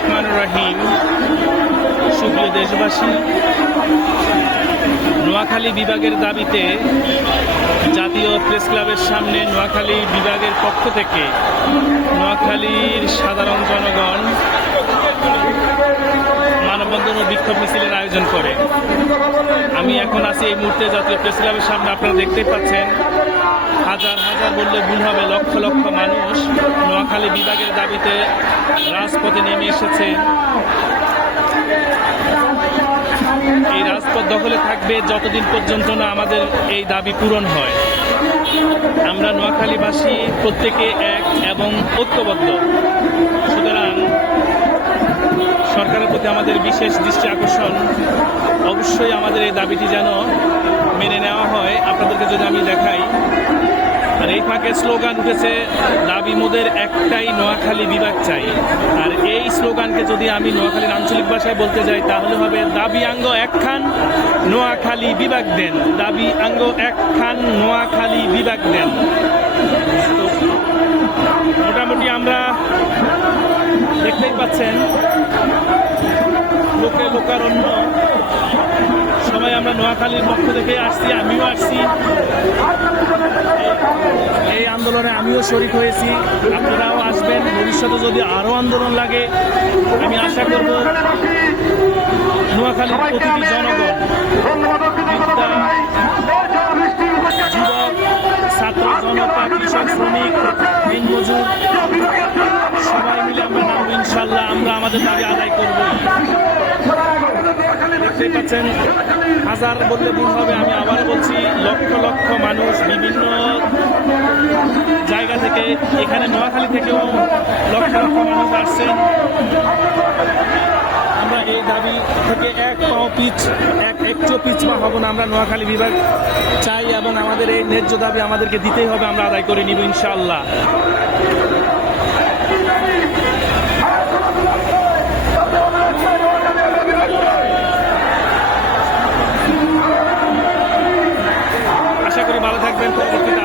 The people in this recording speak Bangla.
রহমান রহিম। সুপ্রিয় দেশবাসী, নোয়াখালী বিভাগের দাবিতে জাতীয় প্রেস ক্লাবের সামনে নোয়াখালী বিভাগের পক্ষ থেকে নোয়াখালীর সাধারণ জনগণ মানববন্ধন ও বিক্ষোভ মিছিলের আয়োজন করে। আমি এখন আছি এই মুহূর্তে জাতীয় প্রেস ক্লাবের সামনে। আপনারা দেখতে পাচ্ছেন, হাজার হাজার বললে ভুল হবে, লক্ষ লক্ষ মানুষ নোয়াখালী বিভাগের দাবিতে রাজপথে নেমে এসেছে। এই রাজপথ দখলে থাকবে যতদিন পর্যন্ত না আমাদের এই দাবি পূরণ হয়। আমরা নোয়াখালীবাসী প্রত্যেকে এক এবং ঐক্যবদ্ধ। সুতরাং সরকারের প্রতি আমাদের বিশেষ দৃষ্টি আকর্ষণ। অবশ্যই আমাদের এই দাবিটি যেন মেনে নেওয়া হয়। আপনাদেরকে যদি আমি দেখাই ফাঁকে স্লোগান উঠেছে, দাবি মোদের একটাই নোয়াখালী বিভাগ চাই। আর এই স্লোগানকে যদি আমি নোয়াখালীর আঞ্চলিক ভাষায় বলতে যাই, তাহলে হবে দাবি আঙ্গ একখান নোয়াখালী বিভাগ দেন। দাবি আঙ্গ একখান নোয়াখালী বিভাগ দেন। মোটামুটি আমরা দেখতেই পাচ্ছেন, লোকে লোকারণ্য। সবাই আমরা নোয়াখালীর পক্ষ থেকে আসছি, আমিও আসছি। আমিও শরিক হয়েছি। আপনারাও আসবেন। ভবিষ্যতে যদি আরও আন্দোলন লাগে আমি আশা করব নোয়াখালীর প্রতিটি জনগণ যুবক ছাত্র জনতা কৃষক শ্রমিক দিনমজুর সবাই মিলে আমরা নামবো ইনশাল্লাহ আমরা আমাদের দাবি আদায় করবই দেখতেই পাচ্ছেন হাজার বললে ভুল হবে আমি আবার বলছি লক্ষ লক্ষ মানুষ বিভিন্ন এখানে নোয়াখালী থেকেও লক্ষ লক্ষ মানুষ আসছেন। আমরা এই দাবি থেকে এক পাও পিছ এক একটু পিছপা হব না, আমরা নোয়াখালী বিভাগ চাই এবং আমাদের এই ন্যায্য দাবি আমাদেরকে দিতেই হবে, আমরা আদায় করে নিব ইনশাআল্লাহ। আশা করি ভালো থাকবেন, পরবর্তীতে